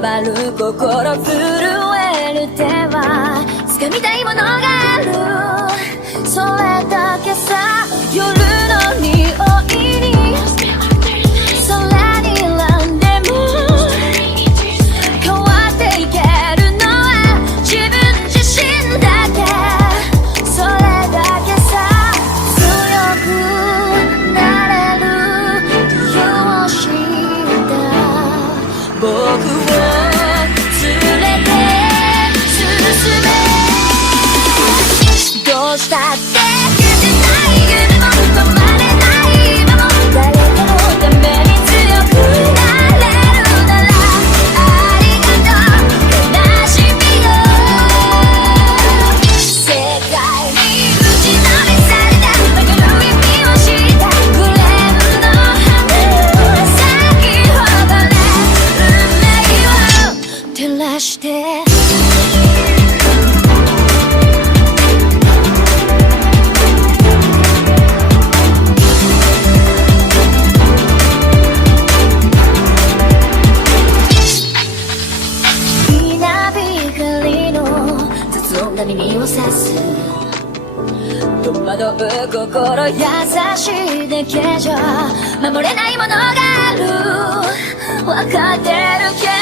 回る心震える手は掴みたいものがある、それだけさ。夜の匂いに空に選んでも変わっていけるのは自分自身だけ、それだけさ。強くなれる理由を知った僕を連れて進め、どうしたって消せない夢も止まれない今も、誰かのために強くなれるならありがとう悲しみよ。世界に打ちのめされた曲の意味を知ったグレープの花を咲き誇れ運命を照らして。耳を刺す戸惑う心優しいだけじゃ守れないものがある、分かってるけど